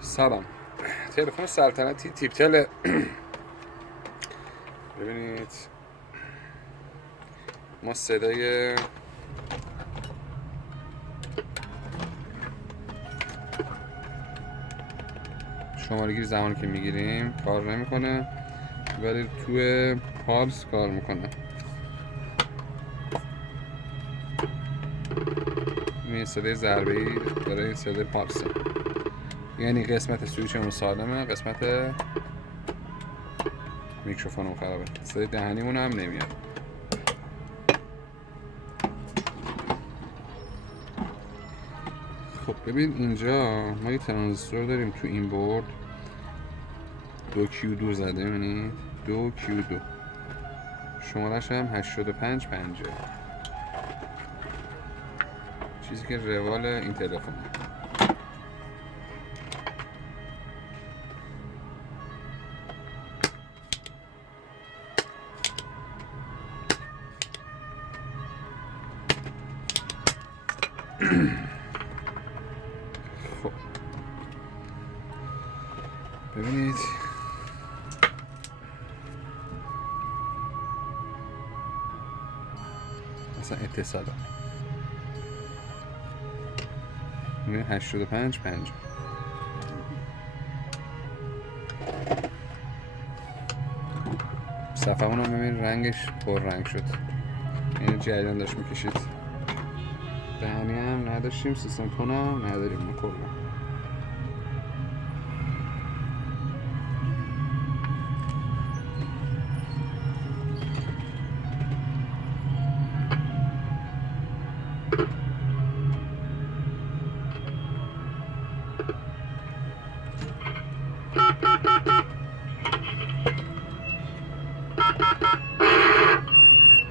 سلام. تلفن سلطنتی تیپ تل. ببینید ما صدای شماره‌گیر زمانی که میگیریم کار نمیکنه، ولی توی پالس کار میکنه. این صدای ضربه‌ای داره، این صدای پالسه، یعنی قسمت سویچمون سالمه، قسمت میکروفونم خرابه، صدای دهنیمون هم نمیاد. خب ببین اینجا ما یه ترانزیستور داریم تو این بورد، 2Q2 زده، می‌بینید 2Q2، شمارش هم 8550، چیزی که روال این تلفن. خب ببینید مثلا اتصال 8550. صفحه‌مون هم ببین رنگش پر رنگ شد، یعنی جریان داشت میکشید. دهنی هم نداشتیم، سیستم تون هم نداریم ما کلا.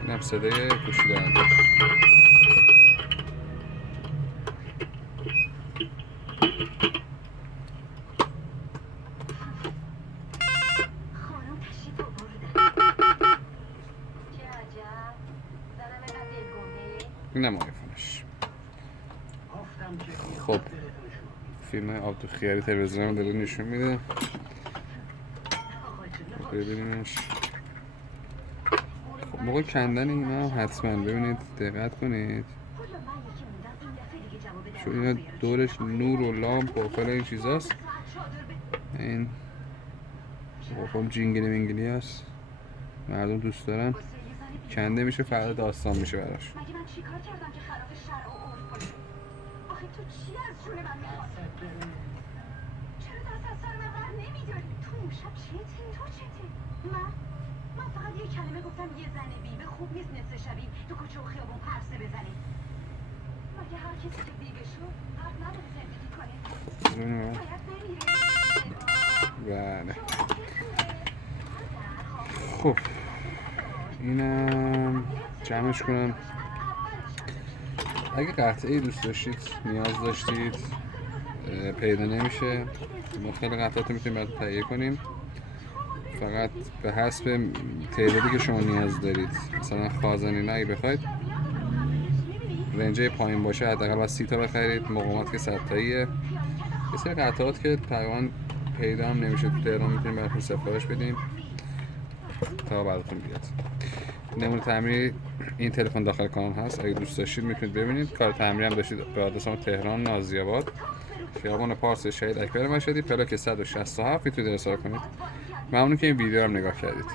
اینم صدای کشیده هم. اینم آیفونش. خب فیلم آب خیاری تلویزیون هم داره نشون میده، ببینیمش. خب موقع کندن اینا حتما ببینید، دقت کنید، چون اینا دورش نور و لامپ و فلان این چیزاست. این خب جینگلی منگلی هست، مردم دوست دارن، کنده میشه، فردا داستان میشه براش. تو چی از جون من میخواد؟ چرا دست از سر من بر نمیداری؟ تو اون شب چته؟ تو چته؟ من فقط یه کلمه گفتم یه زن بیوه خوب نیست نصف شبی تو کوچه و خیابون پرسه بزنی. مگه هر کسی که بیوه شد حق نداره زندگی کنه؟ باید بمیره. بله. خب اینم جمعش کنم. اگه قطعه دوست داشتید، نیاز داشتید، پیدا نمیشه، ما خیلی قطعات میتونیم براتون تهیه کنیم، فقط به حسب تعدادی که شما نیاز دارید. مثلا خازنی اگه بخواید رنجه پایین باشه حداقل باید 30 تا بخرید، مقاومت که 100 تاییه. یه سری قطعات که تقریبا پیدا هم نمیشه تو تهران میتونیم براتون سفارش بدیم تا براتون بیاد. نمونه تعمیر این تلفن داخل کانال هست، اگه دوست داشتید میتونید ببینید. کار تعمیر هم داشتید به آدرس ما تهران، نازی، اباد، خیابان پارس، شهید، اکبر، مشهدی، پلاک 167 میتونید ارسال کنید. ممنون که این ویدیو رو هم نگاه کردید.